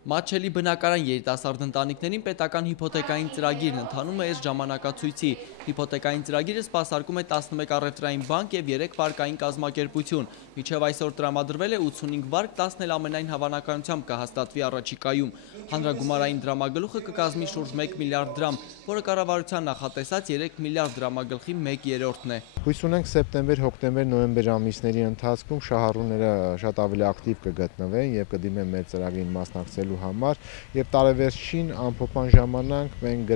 Մատչելի բնակարան երիտասարդ ընտանիքներին պետական հիփոթեկային ծրագիրն ընթանում է այս ժամանակացույցի։ Հիփոթեկային ծրագիրը սպասարկում է 11 առևտրային բանկ եւ 3 վարկային կազմակերպություն։ Մինչև այսօր տրամադրվել է 85 վարկ, 10 էլ ամենայն հավանականությամբ կհաստատվի առաջիկայում։ Հանրագումարային դրամագլուխը կկազմի շուրջ 1 միլիարդ դրամ, որը կառավարության նախատեսած 3 միլիարդ դրամագլխի 1/3-ն է։ Հույս ունենք սեպտեմբեր, հոկտեմբեր, նոյեմբեր ամիսների ընթացքում շահառուները շատ ավելի ակտիվ կգտնվեն եւ կդիմեն մեր ծրագրին մասնակցելու համար եւ տարեվերջին ամփոփան ժամանակ մենք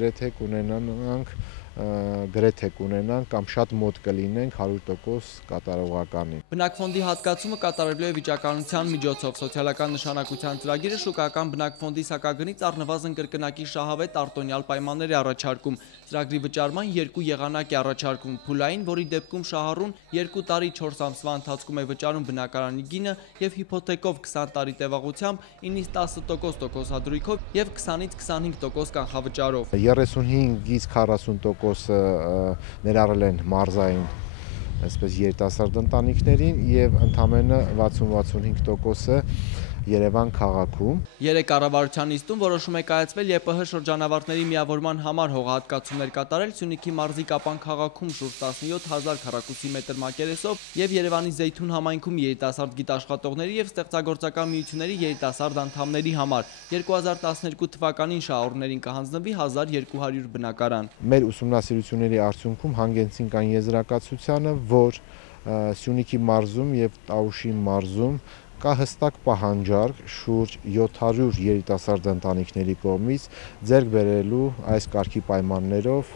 գրեթե կունենանք կամ շատ մոտ կլինենք 100% կատարողականին։ Բնակֆոնդի հատկացումը կատարվելու է վիճակառնության միջոցով։ Սոցիալական նշանակության ծրագիրը շուկայական բնակֆոնդի սակագնից առնվազն կրկնակի շահավետ արտոնյալ պայմաններ է առաջարկում։ Ծրագրի վճարման 2 եղանակ է առաջարկում՝ փուլային, որի դեպքում շահառուն 2 տարի 4 ամսվա ընթացքում է վճարում բնակարանի գինը եւ հիփոթեկով 20 տարի տևողությամբ 9-ից 10% տոկոսադրույքով եւ 20-ից 25% կանխավճարով։ 35-ից 40% ներառել են մարզային այսպես երիտասարդ ընտանիքներին եւ ընդամենը 60-65% Երևան քաղաքում։ 3 կառավարության նիստում որոշում է կայացվել ԵՊՀ շրջանավարտների միավորման համար հողահատկացումներ կատարել Սյունիքի մարզի Կապան քաղաքում շուրջ 17000 քառակուսի մետր մակերեսով եւ Երևանի Զեյթուն համայնքում երիտասարդ գիտաշխատողների եւ ստեղծագործական միությունների երիտասարդ անդամների համար 2012 թվականին շահառուներին կհանձնվի 1200 բնակարան։ Մեր ուսումնասիրությունների արդյունքում հանգեցինք այն եզրակացությանը, որ Սյունիքի մարզում եւ Տավուշի մարզում կա հստակ պահանջարկ շուրջ 700 երիտասարդ ընտանիքների կողմից ձեռք բերելու այս կարգի պայմաններով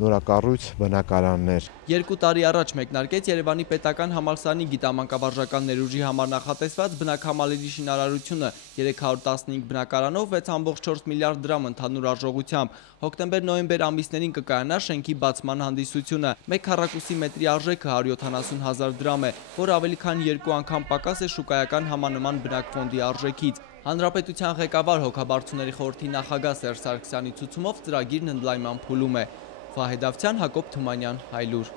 նորակառույց բնակարաններ։ 2 տարի առաջ մեկնարկեց Երևանի պետական համալսարանի գիտամանկավարժական ներուժի համար նախատեսված բնակհամալիրի շինարարությունը 315 բնակարանով 6.4 միլիարդ դրամ ընդհանուր արժողությամբ։ Հոկտեմբեր-նոյեմբեր ամիսներին կկայանա շենքի բացման հանդիսությունը։ 1 քառակուսի մետրի արժեքը 170,000 դրամ է, որը ավելի քան 2 անգամ պակաս է շուկայական համանման բնակֆոնդի արժեքից։ Հանրապետության ղեկավար Հոգաբարձուների խորհրդի նախագահ Սերժ Սարգսյանի ցուցումով ծրագիրն ընդլայնման փուլում է։ Վահե Դավթյան, Հակոբ Թումանյան, Հայլուր։